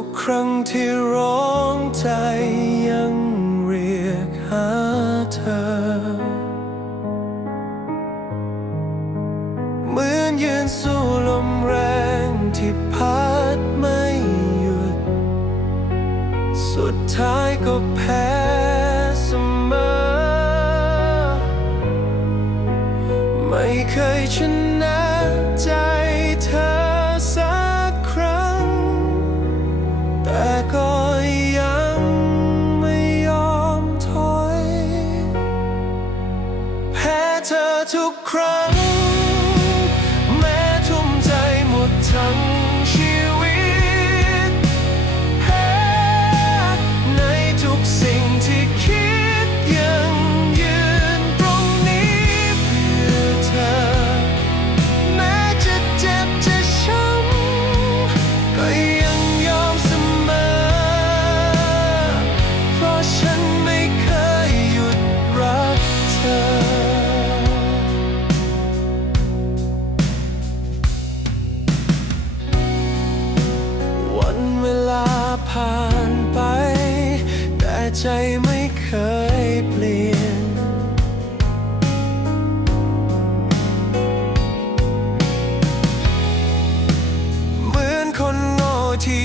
ทุกครั้งที่ร้องใจยังเรียกหาเธอ เหมือนยืนสู้ลมแรงที่พัดไม่หยุด สุดท้ายก็แพ้เสมอ ไม่เคยชนะ เธอทุกครั้ง วันเวลาผ่านไป แต่ใจไม่เคยเปลี่ยน เหมือนคนโง่ที่